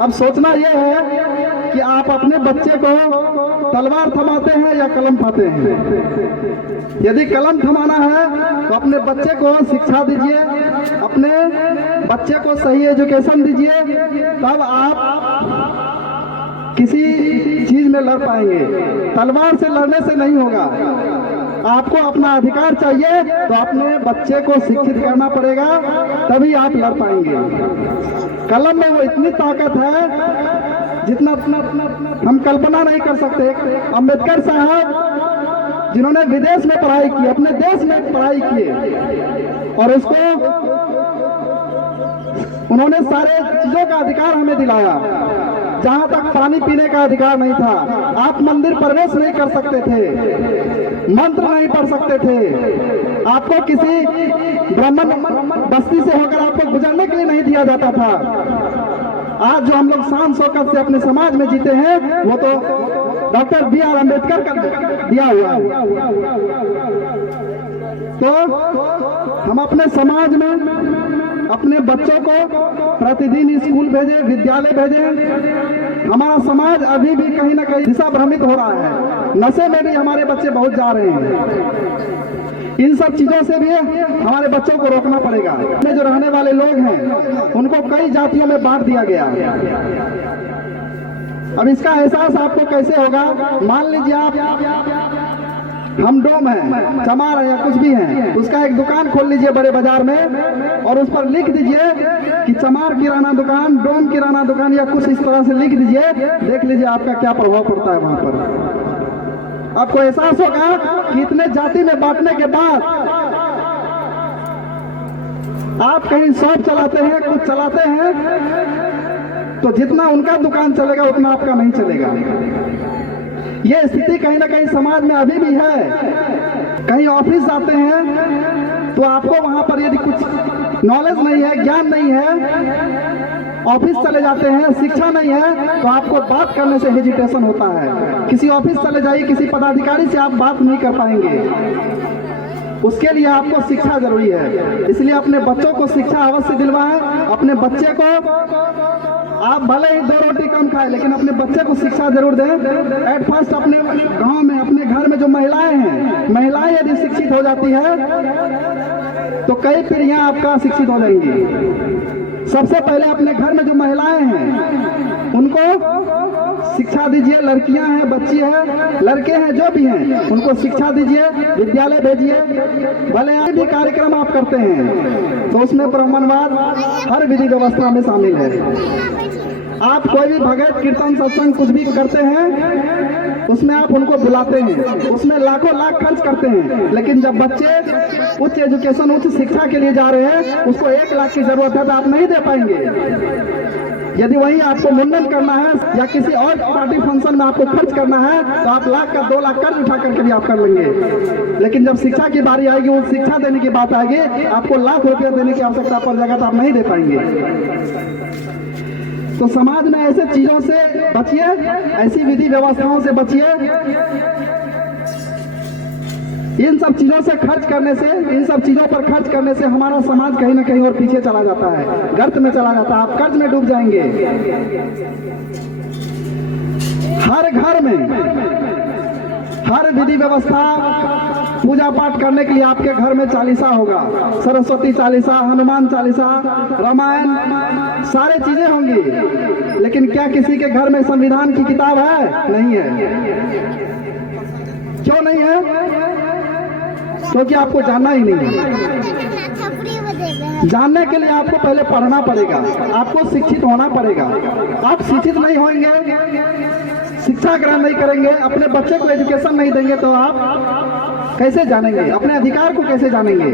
अब सोचना यह है कि आप अपने बच्चे को तलवार थमाते हैं या कलम उठाते हैं। यदि कलम थमाना है तो अपने बच्चे को शिक्षा दीजिए, अपने बच्चे को सही एजुकेशन दीजिए, तब आप किसी चीज में लड़ पाएंगे। तलवार से लड़ने से नहीं होगा। आपको अपना अधिकार चाहिए तो अपने बच्चे को शिक्षित करना पड़ेगा, तभी आप लड़ पाएंगे। कलम में वो इतनी ताकत है जितना हम कल्पना नहीं कर सकते। अंबेडकर साहब जिन्होंने विदेश में पढ़ाई की, अपने देश में पढ़ाई की और उसको उन्होंने सारे चीजों का अधिकार हमें दिलाया। जहां तक पानी पीने का अधिकार नहीं था, आप मंदिर प्रवेश नहीं कर सकते थे, मंत्र नहीं पढ़ सकते थे, आपको किसी ब्राह्मण बस्ती से होकर आपको गुजरने के लिए नहीं दिया जाता था। आज जो हम लोग शान शौकत से अपने समाज में जीते हैं वो तो डॉक्टर B.R. अम्बेडकर का दिया हुआ है। तो हम अपने समाज में अपने बच्चों को प्रतिदिन स्कूल भेजें, विद्यालय भेजें। हमारा समाज अभी भी कहीं ना कहीं दिशा भ्रमित हो रहा है। नशे में भी हमारे बच्चे बहुत जा रहे हैं। इन सब चीजों से भी हमारे बच्चों को रोकना पड़ेगा। में जो रहने वाले लोग हैं उनको कई जातियों में बांट दिया गया। अब इसका एहसास आपको कैसे होगा? मान लीजिए आप हम डोम है, चमार है या कुछ भी है, उसका एक दुकान खोल लीजिए बड़े बाजार में और उस पर लिख दीजिए कि चमार किराना दुकान, डोम किराना दुकान या कुछ इस तरह से लिख दीजिए। देख लीजिए आपका क्या प्रभाव पड़ता है वहां पर। आपको एहसास होगा कि इतने जाति में बांटने के बाद आप कहीं शॉप चलाते हैं, कुछ चलाते हैं, तो जितना उनका दुकान चलेगा उतना आपका नहीं चलेगा। ये स्थिति कहीं ना कहीं समाज में अभी भी है। कहीं ऑफिस जाते हैं तो आपको वहां पर यदि कुछ नॉलेज नहीं है, ज्ञान नहीं है, ऑफिस चले जाते हैं, शिक्षा नहीं है, तो आपको बात करने से हेजिटेशन होता है। किसी ऑफिस चले जाइए, किसी पदाधिकारी से आप बात नहीं कर पाएंगे। उसके लिए आपको शिक्षा जरूरी है। इसलिए अपने बच्चों को शिक्षा अवश्य दिलवाएं। अपने बच्चे को आप भले ही 2 रोटी कम खाए लेकिन अपने बच्चे को शिक्षा जरूर दें। एट फर्स्ट अपने गांव में, अपने घर में जो महिलाएं हैं, महिलाएं यदि शिक्षित हो जाती है तो कई पीढ़ियां आपका शिक्षित हो जाएंगी। सबसे पहले अपने घर में जो महिलाएं हैं उनको शिक्षा दीजिए। लड़कियां हैं, बच्ची है, लड़के हैं, जो भी हैं, उनको शिक्षा दीजिए, विद्यालय भेजिए। भले आज भी कार्यक्रम आप करते हैं तो उसमें ब्राह्मणवाद हर विधि व्यवस्था में शामिल है। आप कोई भी भगत कीर्तन सत्संग कुछ भी करते हैं उसमें आप उनको बुलाते हैं, उसमें लाखों लाख खर्च करते हैं, लेकिन जब बच्चे उच्च एजुकेशन, उच्च शिक्षा के लिए जा रहे हैं, उसको 1 लाख की जरूरत है तो आप नहीं दे पाएंगे। यदि वही आपको मुंडन करना है या किसी और पार्टी फंक्शन में आपको खर्च करना है तो आप लाख का 2 लाख कर्ज उठा करके भी आप कर लेंगे। लेकिन जब शिक्षा की बारी आएगी, वो शिक्षा देने की बात आएगी, आपको लाख रुपया देने की आवश्यकता पड़ जाएगा तो आप नहीं दे पाएंगे। तो समाज में ऐसे चीजों से बचिए, ऐसी विधि व्यवस्थाओं से बचिए। इन सब चीजों से खर्च करने से, इन सब चीजों पर खर्च करने से हमारा समाज कहीं ना कहीं और पीछे चला जाता है, गर्त में चला जाता है, आप कर्ज में डूब जाएंगे। हर घर में हर विधि व्यवस्था, पूजा पाठ करने के लिए आपके घर में चालीसा होगा, सरस्वती चालीसा, हनुमान चालीसा, रामायण, सारे चीजें होंगी। लेकिन क्या किसी के घर में संविधान की किताब है? नहीं है। क्यों नहीं है? क्योंकि आपको जानना ही नहीं है। जानने के लिए आपको पहले पढ़ना पड़ेगा, आपको शिक्षित होना पड़ेगा। आप शिक्षित नहीं होंगे, शिक्षा ग्रहण नहीं करेंगे, अपने बच्चे को एजुकेशन नहीं देंगे तो आप कैसे जानेंगे? अपने अधिकार को कैसे जानेंगे?